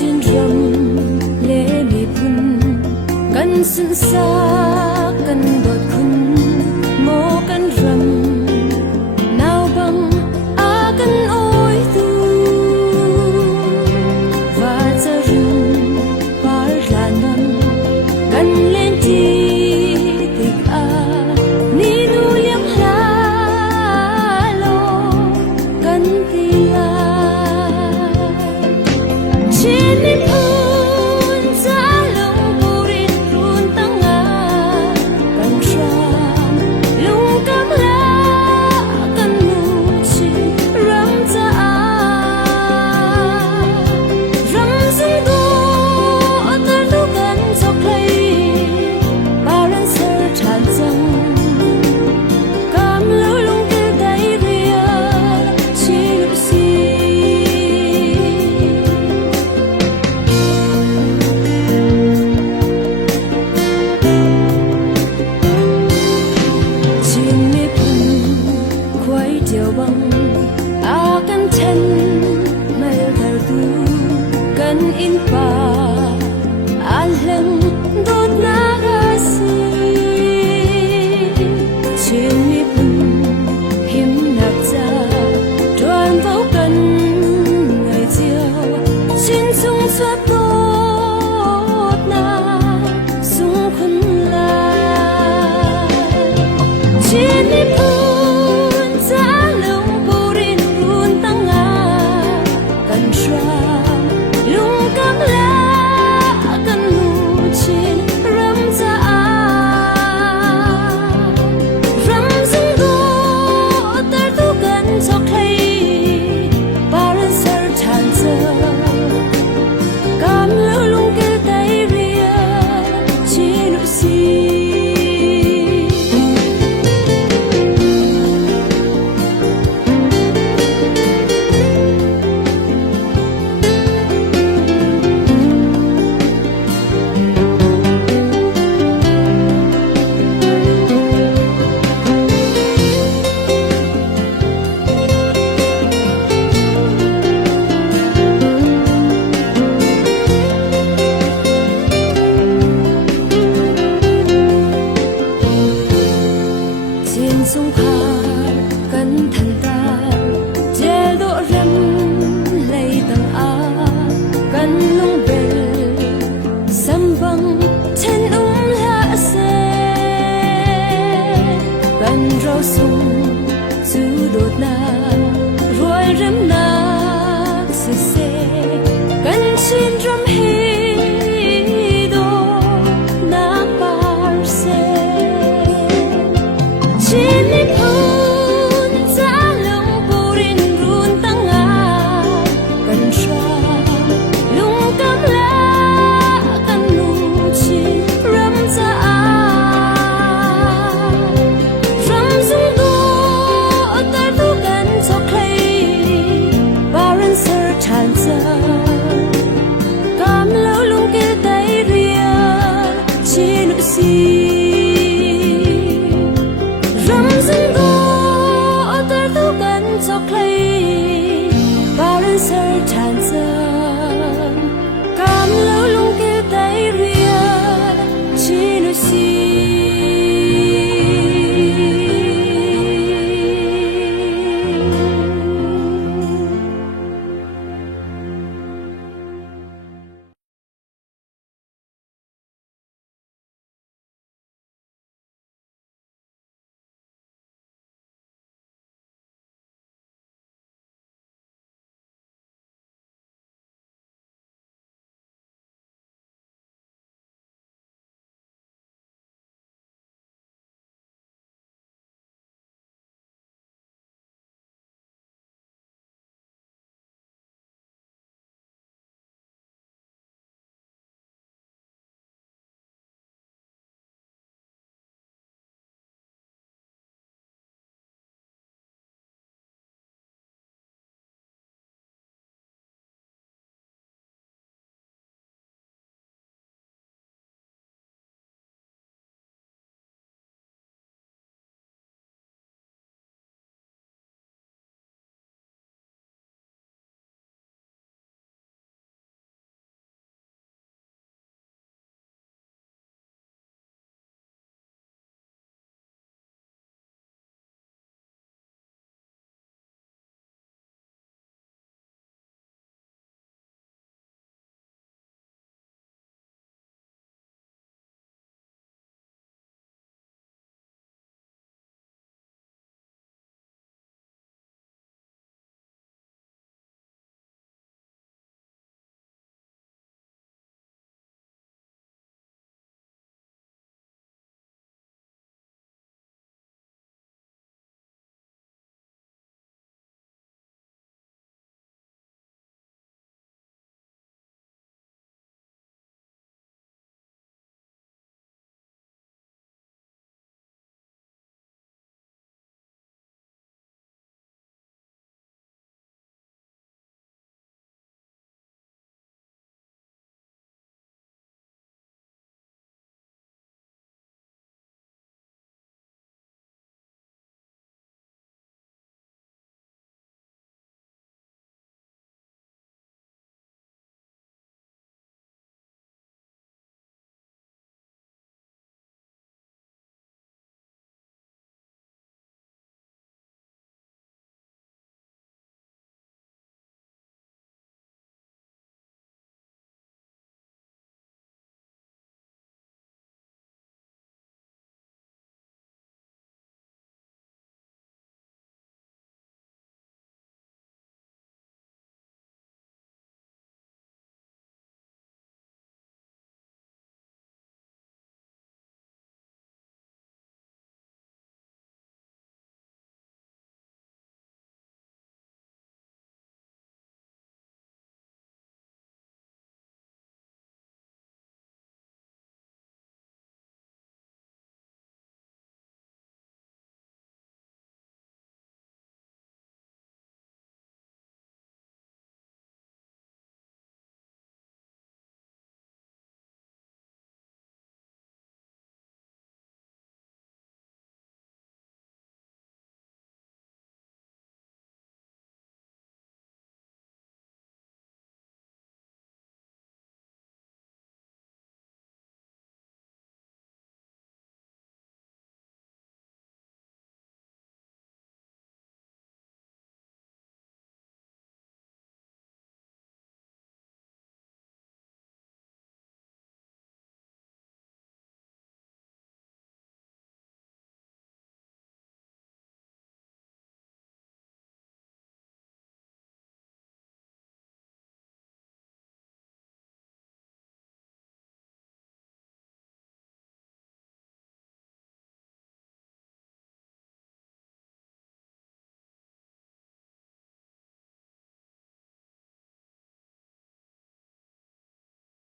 trên rồng lệ mì phun căn sân xa căn bọt khun mô căn rầm nào bằng a căn ôi tu và giờ rừng par là năm căn lên chi tịch a ni nu liếm lá lô căn tì la trên đi phun giá lông bù rin run tăng ngà căn tràm lung cam lá căn nụ chi rắm ra rắm dưng đô tơ lu căn dọc lấy ba ren sơ tràn dâng cam lưu lung kêu tay ria chi nụ si trên mê phun quay điều bằng a căn chân mây thờ tu căn in pa a lăng đốt naga si trên mê phun him nạp ra đoàn vẫu căn ngày chiều trên sung xoa tốt na sung khun la trên đi phun giá lông bù rin run tăng ngà căn xoa lung cam lá căn nụ trên rắm ra rắm dưng đô tơ tu căn dọc lấy ba ren sơ tràn dơ cam lưu lung kêu tay ria chi nụ si trên sông khar căn thần ta che độ rem lay tầng a căn lung bel sam băng trên la se căn rau sung su đột na rồi rem na se căn trên drum hi do na par se trên đi phun giá lông bù rin run tăng ngà căn xoa lung cam lá căn nụ chi rắm ra rắm dưng đô tơ tu căn dọc lấy ba ren sơ tràn dơ cam lâu lung kêu tay ria chi nụ si